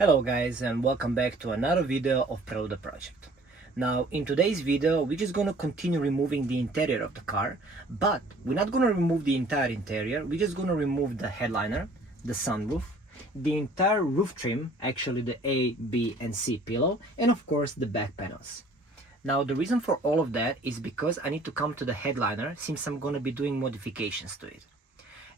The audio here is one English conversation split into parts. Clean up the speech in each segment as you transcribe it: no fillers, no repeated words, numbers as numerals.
Hello guys, and welcome back to another video of Prelude project. Now in today's video we're just gonna continue removing the interior of the car, but we're not gonna remove the entire interior. We're just gonna remove the headliner, the sunroof, the entire roof trim, actually the A, B and C pillow, and of course the back panels. Now the reason for all of that is because I need to come to the headliner since I'm gonna be doing modifications to it.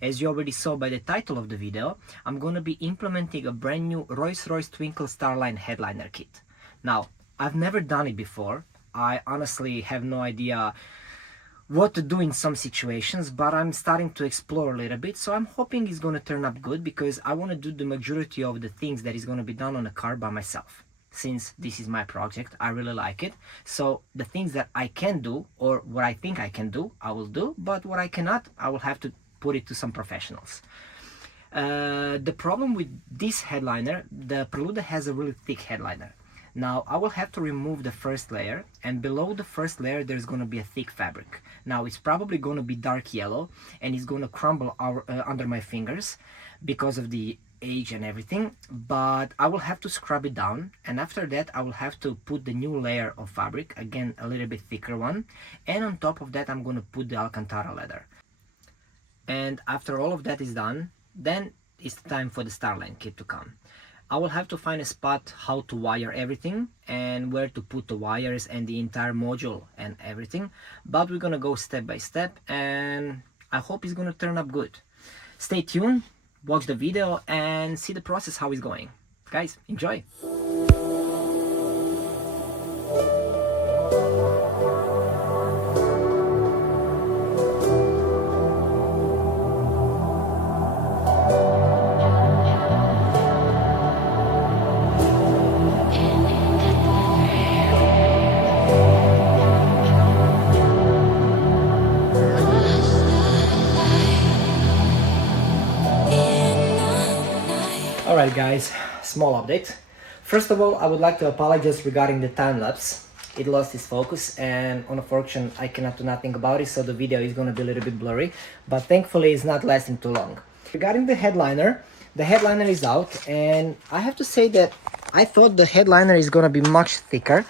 As you already saw by the title of the video, I'm going to be implementing a brand new Rolls-Royce Twinkle Starlight headliner kit. Now, I've never done it before. I honestly have no idea what to do in some situations, but I'm starting to explore a little bit, so I'm hoping it's going to turn up good because I want to do the majority of the things that is going to be done on the car by myself. Since this is my project, I really like it. So the things that I can do, or what I think I can do, I will do, but what I cannot, I will have to put it to some professionals. The problem with this headliner, the Prelude has a really thick headliner. Now I will have to remove the first layer, and below the first layer there's going to be a thick fabric. Now it's probably going to be dark yellow and it's going to crumble under my fingers because of the age and everything, but I will have to scrub it down, and after that I will have to put the new layer of fabric, again a little bit thicker one, and on top of that I'm going to put the alcantara leather. And after all of that is done, then it's time for the Starlight kit to come. I will have to find a spot how to wire everything and where to put the wires and the entire module and everything, but we're gonna go step by step and I hope it's gonna turn up good. Stay tuned, watch the video and see the process how it's going. Guys, enjoy! Alright guys, small update. First of all, I would like to apologize regarding the time lapse. It lost its focus and unfortunately I cannot do nothing about it, so the video is going to be a little bit blurry, but thankfully it's not lasting too long. Regarding the headliner is out, and I have to say that I thought the headliner is going to be much thicker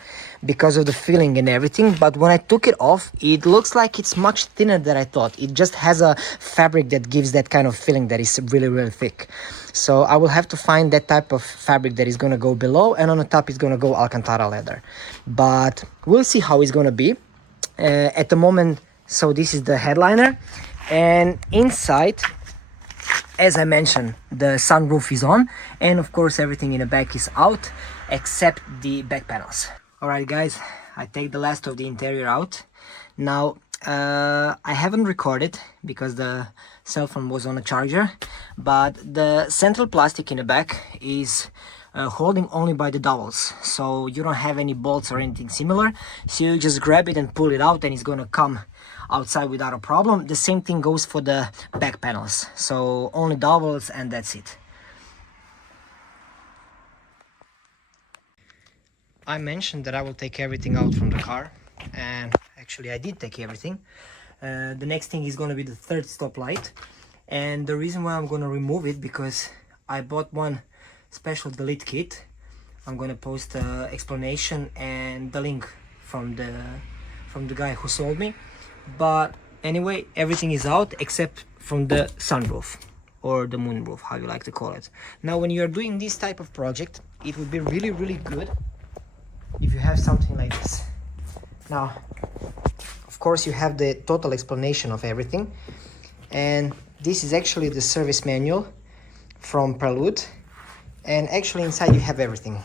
because of the filling and everything, but when I took it off it looks like it's much thinner than I thought. It just has a fabric that gives that kind of feeling that is really thick. So I will have to find that type of fabric that is going to go below, and on the top is going to go alcantara leather, but we'll see how it's going to be at the moment. So this is the headliner, and inside, as I mentioned, the sunroof is on, and of course everything in the back is out except the back panels. Alright guys, I take the last of the interior out. Now I haven't recorded because the cell phone was on a charger, but the central plastic in the back is holding only by the dowels, so you don't have any bolts or anything similar, so you just grab it and pull it out and it's gonna come outside without a problem. The same thing goes for the back panels, so only dowels and that's it. I mentioned that I will take everything out from the car, and actually I did take everything. The next thing is going to be the third stop light, and the reason why I'm going to remove it because I bought one special delete kit. I'm going to post an explanation and the link from the guy who sold me, but anyway everything is out except from the sunroof or the moonroof, how you like to call it. Now when you're doing this type of project, it would be really good if you have something like this. Now of course you have the total explanation of everything, and this is actually the service manual from Prelude, and actually inside you have everything.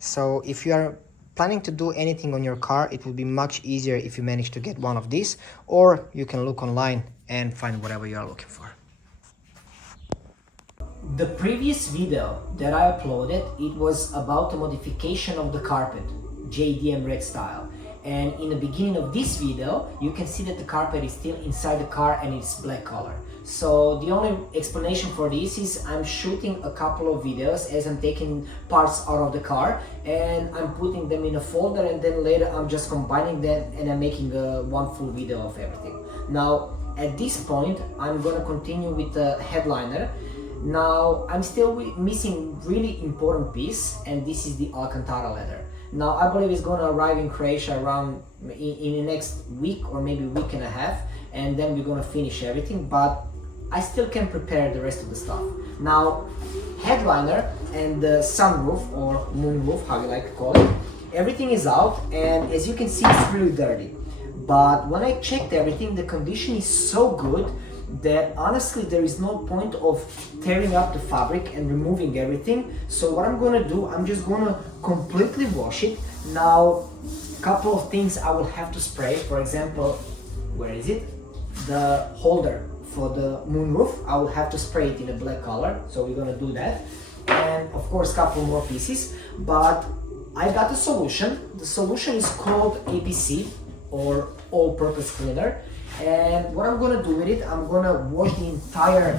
So if you are planning to do anything on your car, it will be much easier if you manage to get one of these, or you can look online and find whatever you are looking for. The previous video that I uploaded, it was about the modification of the carpet, JDM red style. And in the beginning of this video, you can see that the carpet is still inside the car and it's black color. So the only explanation for this is I'm shooting a couple of videos as I'm taking parts out of the car and I'm putting them in a folder, and then later I'm just combining them and I'm making one full video of everything. Now at this point, I'm gonna continue with the headliner. Now I'm still missing really important piece, and this is the alcantara leather. Now I believe it's gonna arrive in Croatia around in the next week or maybe week and a half, and then we're gonna finish everything, but I still can prepare the rest of the stuff. Now headliner and the sunroof or moonroof, how you like to call it, everything is out, and as you can see it's really dirty. But when I checked everything, the condition is so good that honestly there is no point of tearing up the fabric and removing everything. So what I'm gonna do, I'm just gonna completely wash it. Now, couple of things I will have to spray. For example, where is it? The holder for the moonroof, I will have to spray it in a black color, so we're gonna do that. And of course couple more pieces, but I got a solution. The solution is called APC or all-purpose cleaner. And what I'm gonna do with it, I'm gonna wash the entire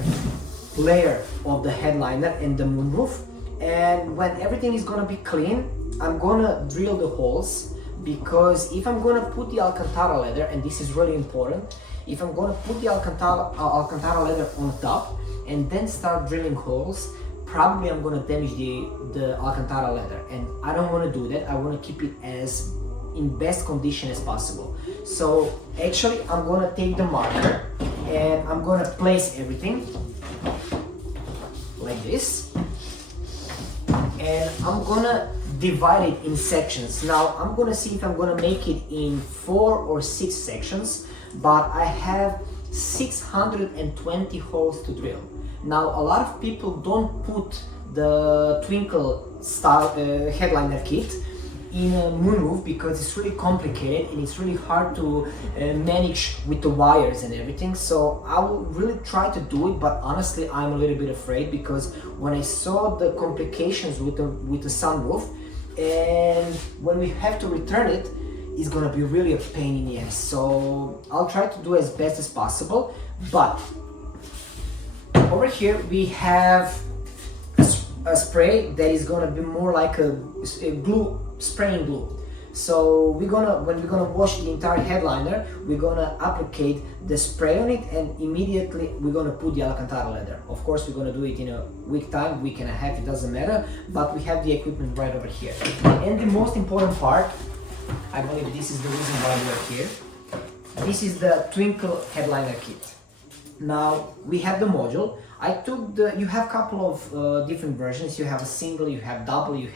layer of the headliner and the moonroof. And when everything is gonna be clean, I'm gonna drill the holes, because if I'm gonna put the alcantara leather, and this is really important, if I'm gonna put the alcantara leather on top and then start drilling holes, probably I'm gonna damage the alcantara leather, and I don't wanna do that. I wanna keep it as in best condition as possible. So actually I'm gonna take the marker and I'm gonna place everything like this, and I'm gonna divide it in sections. Now I'm gonna see if I'm gonna make it in 4 or 6 sections, but I have 620 holes to drill. Now a lot of people don't put the Twinkle style headliner kit in a moonroof because it's really complicated and it's really hard to manage with the wires and everything. So I will really try to do it, but honestly I'm a little bit afraid, because when I saw the complications with the sunroof, and when we have to return it, it's gonna be really a pain in the ass. So I'll try to do as best as possible. But over here we have a spray that is gonna be more like a glue, spraying glue. So when we're gonna wash the entire headliner, we're gonna applicate the spray on it, and immediately we're gonna put the alcantara leather. Of course we're gonna do it in a week time, week and a half, it doesn't matter, but we have the equipment right over here. And the most important part, I believe this is the reason why we're here, this is the Twinkle headliner kit. Now we have the module. You have a couple of different versions. You have a single, you have double, you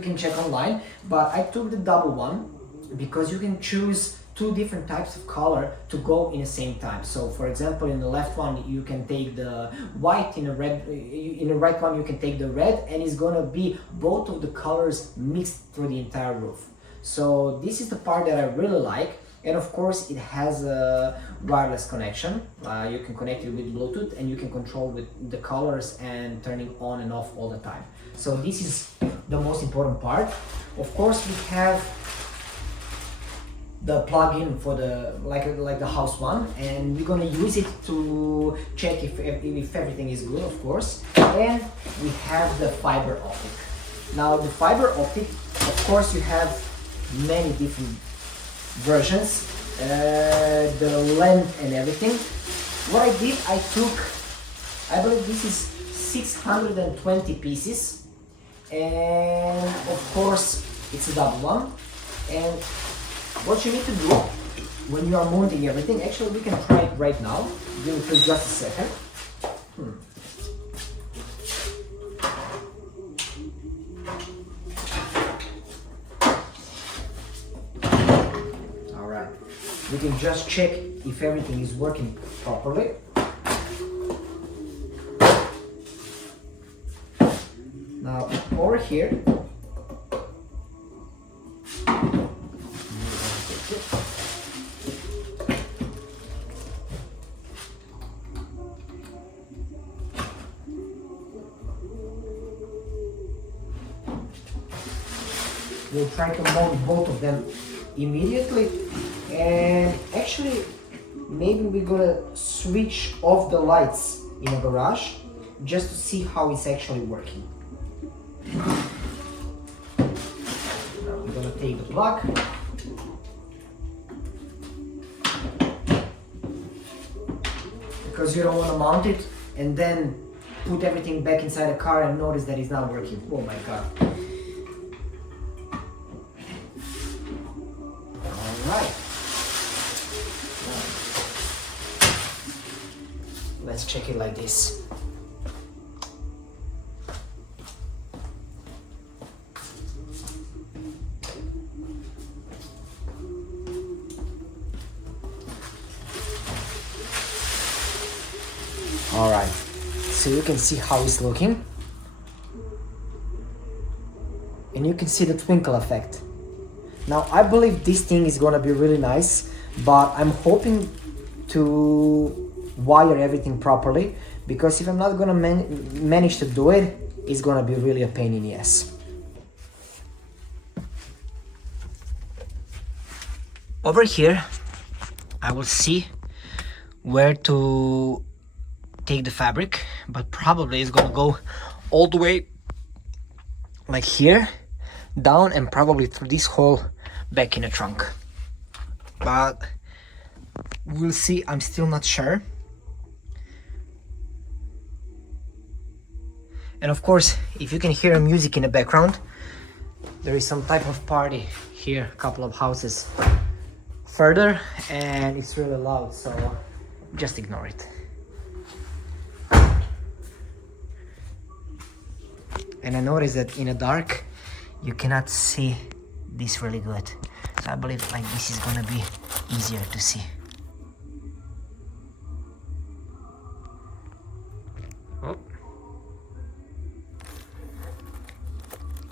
can check online, but I took the double one because you can choose 2 different types of color to go in the same time. So for example, in the left one you can take the white, in the right one you can take the red, and it's gonna be both of the colors mixed through the entire roof. So this is the part that I really like. And of course it has a wireless connection. You can connect it with Bluetooth, and you can control with the colors and turning on and off all the time. So this is the most important part. Of course we have the plug-in for the like the house one, and we're gonna use it to check if everything is good, of course. And we have the fiber optic. Now the fiber optic, of course you have many different versions, the length and everything. What I did, I believe this is 620 pieces, and of course it's a double one. And what you need to do when you are mounting everything, actually we can try it right now. Give me just a second. We can just check if everything is working properly. Now over here, we'll try to mount both of them immediately. And actually maybe we're gonna switch off the lights in a garage just to see how it's actually working. Now we're gonna take the plug, because you don't want to mount it and then put everything back inside the car and notice that it's not working. Oh my god. Alright. Let's check it like this. Alright, so you can see how it's looking. And you can see the twinkle effect. Now I believe this thing is gonna be really nice, but I'm hoping to wire everything properly, because if I'm not gonna manage to do it, it's gonna be really a pain in the ass. Over here, I will see where to take the fabric, but probably it's gonna go all the way like here, down, and probably through this hole back in the trunk. But we'll see, I'm still not sure. And of course, if you can hear music in the background, there is some type of party here, a couple of houses further, and it's really loud, so just ignore it. And I noticed that in the dark, you cannot see this really good. So I believe like this is gonna be easier to see. Oh.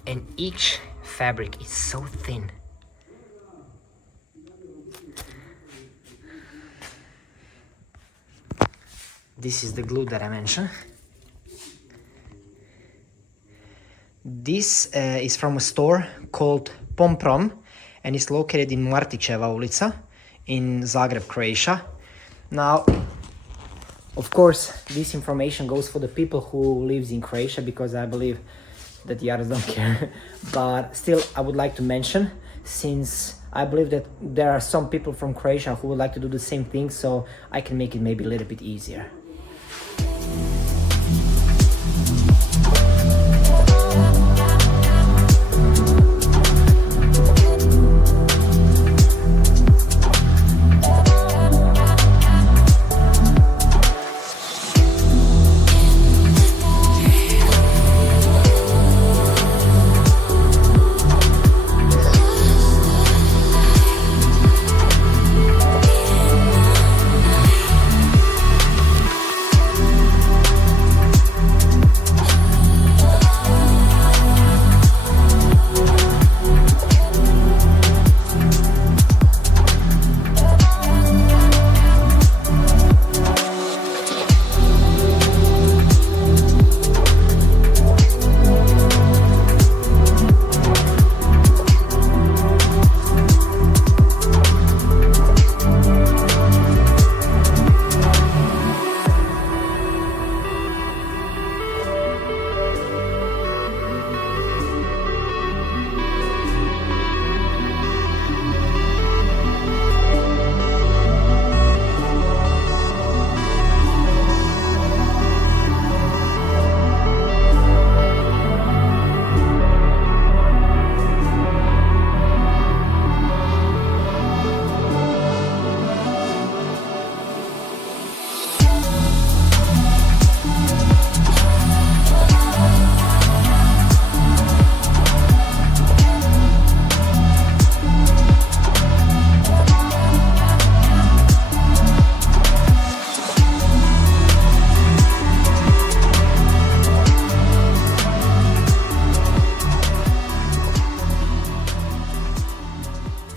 And each fabric is so thin. This is the glue that I mentioned. This is from a store called Pomprom, and it's located in Martićeva ulica in Zagreb, Croatia. Now, of course, this information goes for the people who lives in Croatia, because I believe that the others don't care. But still, I would like to mention, since I believe that there are some people from Croatia who would like to do the same thing, so I can make it maybe a little bit easier.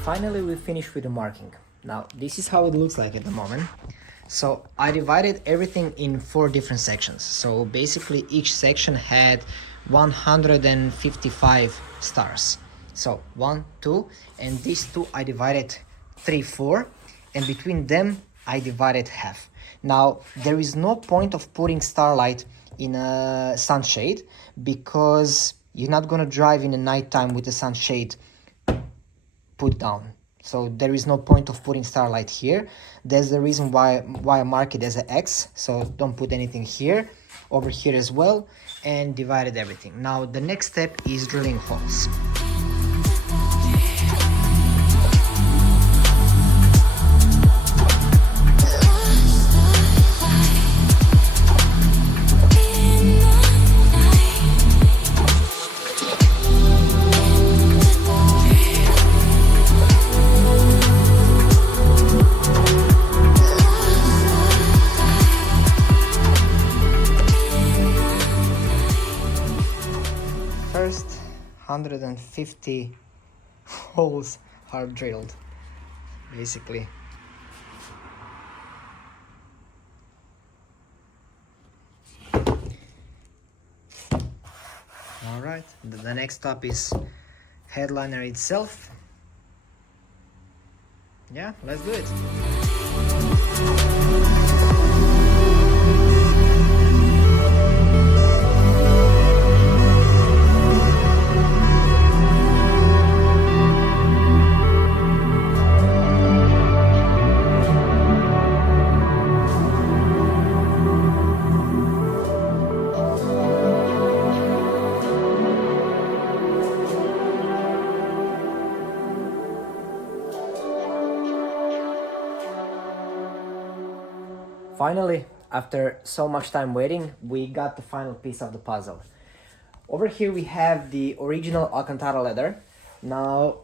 Finally, we finished with the marking. Now, this is how it looks like at the moment. So I divided everything in 4 different sections. So basically each section had 155 stars. So 1, 2, and these 2 I divided 3, 4, and between them I divided half. Now, there is no point of putting starlight in a sunshade, because you're not gonna drive in the nighttime with the sunshade put down. So there is no point of putting starlight here. That's the reason why I mark it as an X, so don't put anything here. over here as well, and divided everything. Now the next step is drilling holes. First 150 holes are drilled, basically. Alright, the next stop is headliner itself. Yeah, let's do it. Finally, after so much time waiting, we got the final piece of the puzzle. Over here we have the original Alcantara leather. Now,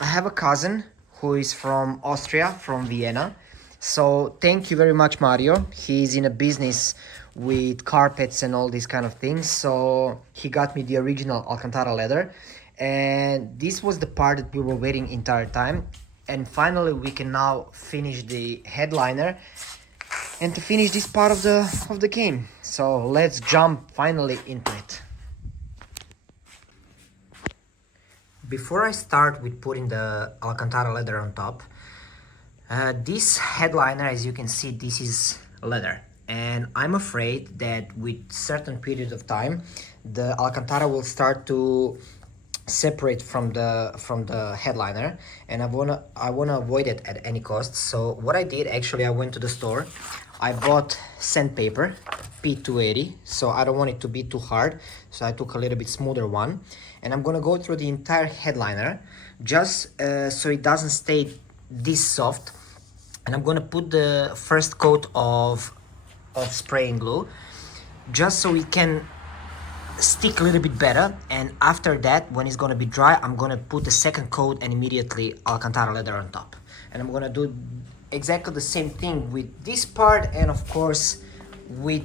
I have a cousin who is from Austria, from Vienna. So thank you very much, Mario. He's in a business with carpets and all these kind of things. So he got me the original Alcantara leather. And this was the part that we were waiting entire time. And finally, we can now finish the headliner and to finish this part of the game. So let's jump finally into it. Before I start with putting the Alcantara leather on top, this headliner, as you can see, this is leather, and I'm afraid that with certain period of time the Alcantara will start to separate from the headliner, and I wanna avoid it at any cost. So what I did, actually, I went to the store, I bought sandpaper P280, so I don't want it to be too hard, so I took a little bit smoother one, and I'm gonna go through the entire headliner just so it doesn't stay this soft. And I'm gonna put the first coat of spraying glue just so it can stick a little bit better, and after that, when it's gonna be dry, I'm gonna put the second coat and immediately Alcantara leather on top. And I'm gonna do exactly the same thing with this part, and of course with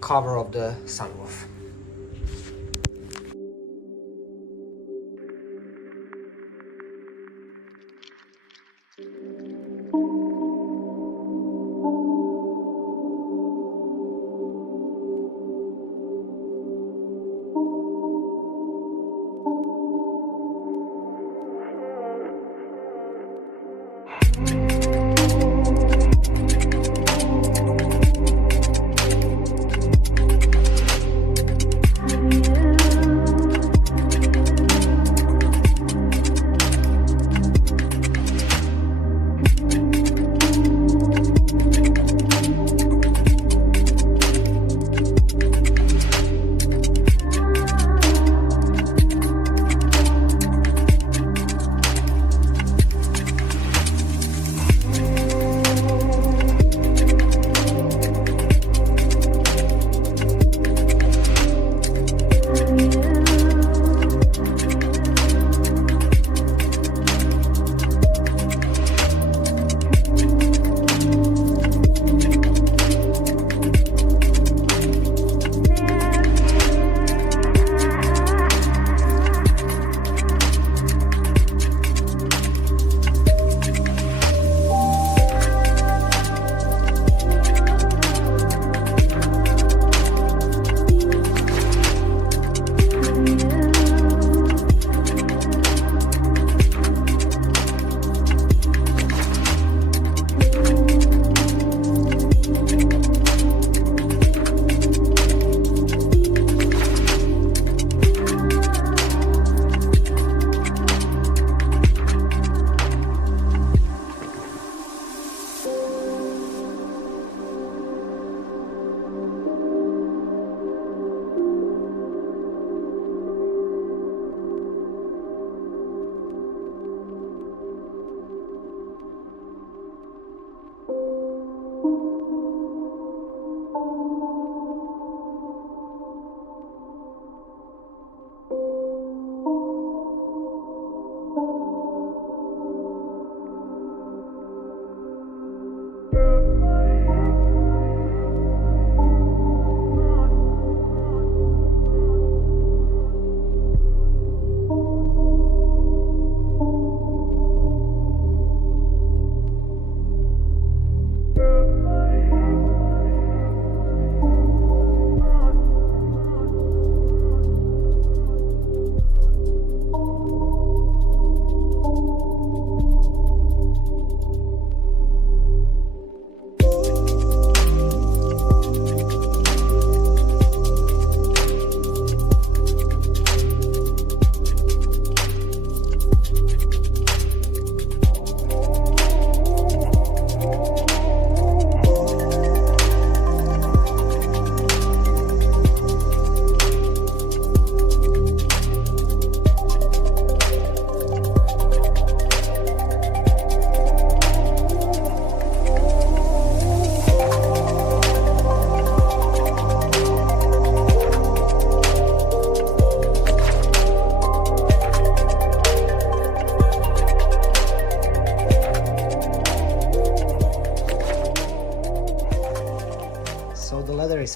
cover of the sunroof.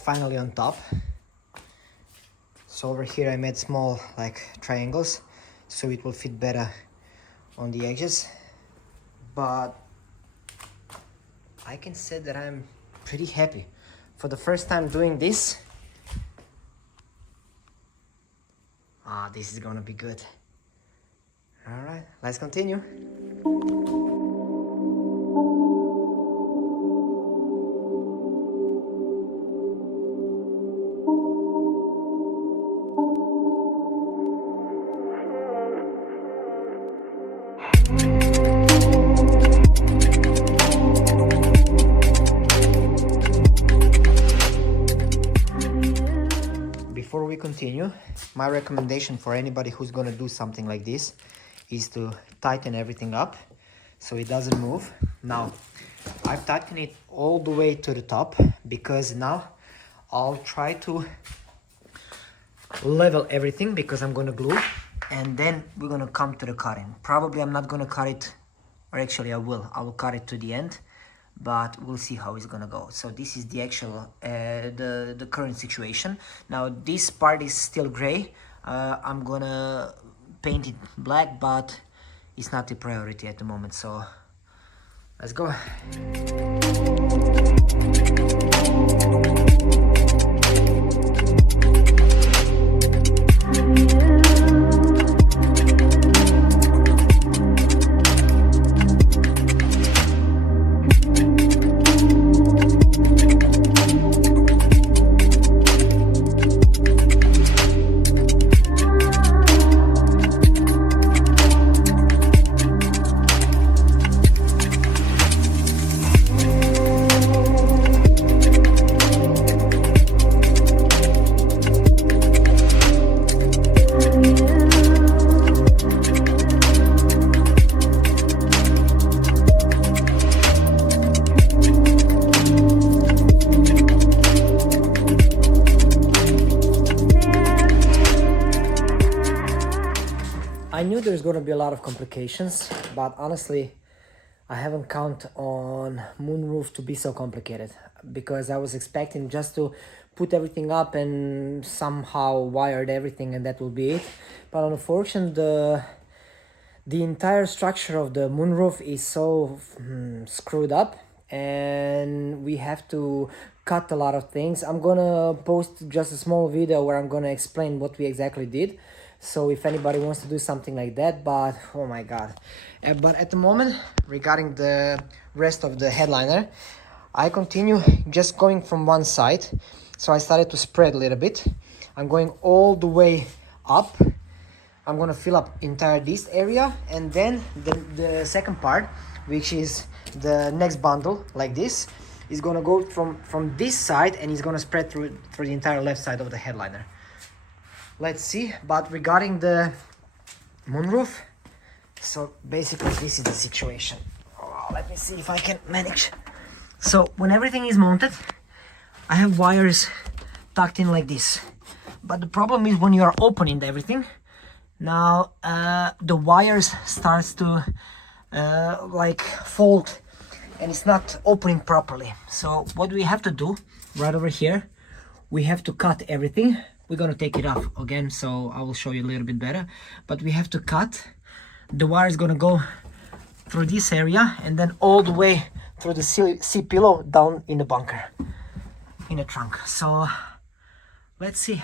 finally on top. So over here I made small like triangles so it will fit better on the edges, but I can say that I'm pretty happy. For the first time doing this, this is gonna be good. All right, let's continue. Before we continue, my recommendation for anybody who's gonna do something like this is to tighten everything up so it doesn't move. Now, I've tightened it all the way to the top because now I'll try to level everything because I'm gonna glue, and then we're gonna come to the cutting. Probably I'm not gonna cut it, or actually I will cut it to the end, but we'll see how it's gonna go. So this is the actual the current situation. Now this part is still gray. I'm gonna paint it black, but it's not the priority at the moment, so let's go. I knew there's going to be a lot of complications, but honestly, I haven't counted on moonroof to be so complicated, because I was expecting just to put everything up and somehow wired everything and that will be it. But unfortunately, the entire structure of the moonroof is so screwed up, and we have to cut a lot of things. I'm gonna post just a small video where I'm gonna explain what we exactly did. So if anybody wants to do something like that, but oh my god. But at the moment, regarding the rest of the headliner, I continue just going from one side. So I started to spread a little bit. I'm going all the way up. I'm gonna fill up entire this area, and then the second part, which is the next bundle like this, is gonna go from this side and it's gonna spread through the entire left side of the headliner. Let's see. But regarding the moonroof, so basically this is the situation. Let me see if I can manage. So when everything is mounted, I have wires tucked in like this, but the problem is when you are opening everything, now the wires starts to like fold and it's not opening properly. So what we have to do right over here, we have to cut everything. We're gonna take it off again, so I will show you a little bit better, but we have to cut. The wire is gonna go through this area and then all the way through the C-pillow down in the bunker, in the trunk. So let's see.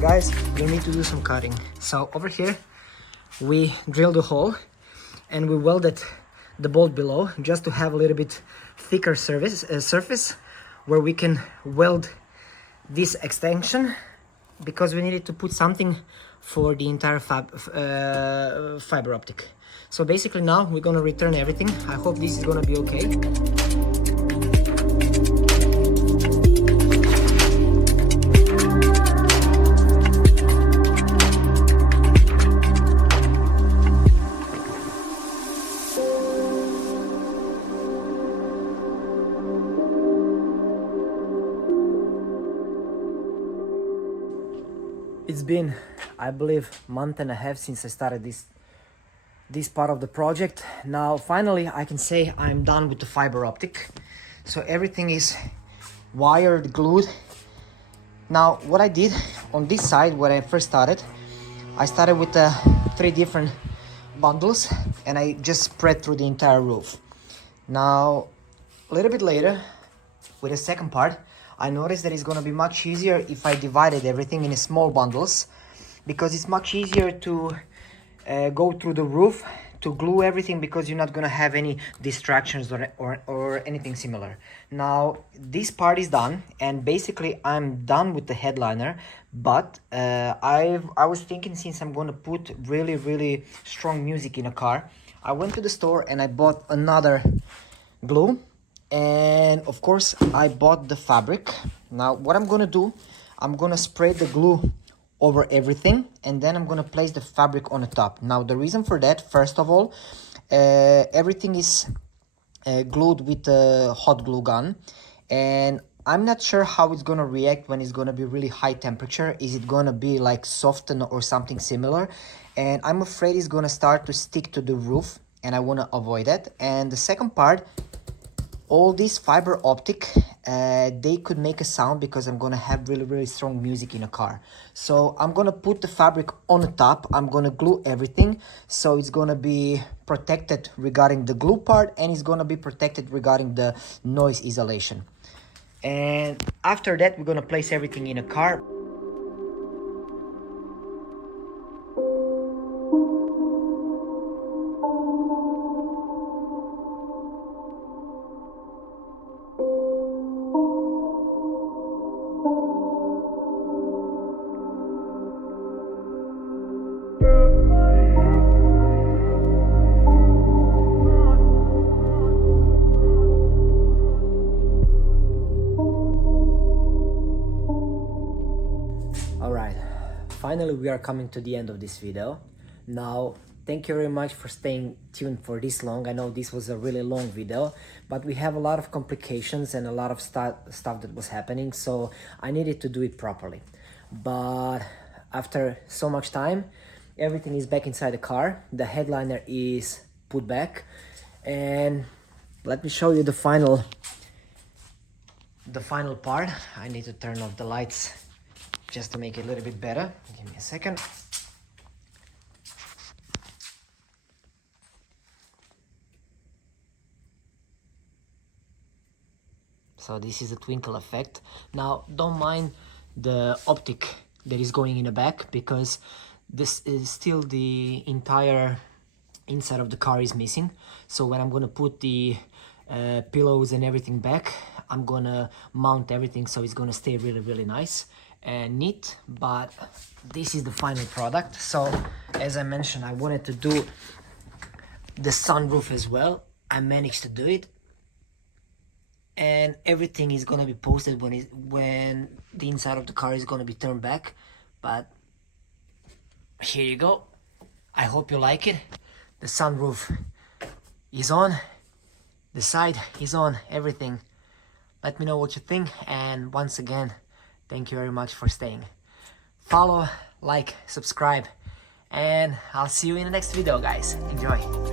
Guys, we need to do some cutting. So over here we drilled a hole and we welded the bolt below just to have a little bit thicker surface where we can weld this extension, because we needed to put something for the entire fiber optic. So basically now we're gonna return everything. I hope this is gonna be okay. It's been, I believe, a month and a half since I started this part of the project. Now finally I can say I'm done with the fiber optic. So everything is wired, glued. Now what I did on this side, when I first started, I started with 3 different bundles and I just spread through the entire roof. Now a little bit later, with the second part, I noticed that it's gonna be much easier if I divided everything in small bundles, because it's much easier to go through the roof to glue everything, because you're not gonna have any distractions or anything similar. Now this part is done and basically I'm done with the headliner, but I was thinking, since I'm gonna put really strong music in a car, I went to the store and I bought another glue. And of course I bought the fabric. Now what I'm gonna do, I'm gonna spray the glue over everything and then I'm gonna place the fabric on the top. Now the reason for that, first of all, everything is glued with a hot glue gun, and I'm not sure how it's gonna react when it's gonna be really high temperature. Is it gonna be like soften or something similar? And I'm afraid it's gonna start to stick to the roof and I wanna avoid that. And the second part, all these fiber optic, they could make a sound because I'm gonna have really strong music in a car. So I'm gonna put the fabric on the top, I'm gonna glue everything, so it's gonna be protected regarding the glue part and it's gonna be protected regarding the noise isolation. And after that we're gonna place everything in a car. Alright, finally we are coming to the end of this video. Now, thank you very much for staying tuned for this long. I know this was a really long video, but we have a lot of complications and a lot of stuff that was happening, so I needed to do it properly. But after so much time, everything is back inside the car. The headliner is put back, and let me show you the final part. I need to turn off the lights just to make it a little bit better. Give me a second. So this is the twinkle effect. Now don't mind the optic that is going in the back, because this is still the entire inside of the car is missing. So when I'm gonna put the pillows and everything back, I'm gonna mount everything so it's gonna stay really nice and neat. But this is the final product. So as I mentioned, I wanted to do the sunroof as well. I managed to do it, and everything is gonna be posted when the inside of the car is gonna be turned back. But here you go. I hope you like it. The sunroof is on, the side is on, everything. Let me know what you think, and once again, thank you very much for staying. Follow, like, subscribe, and I'll see you in the next video, guys. Enjoy.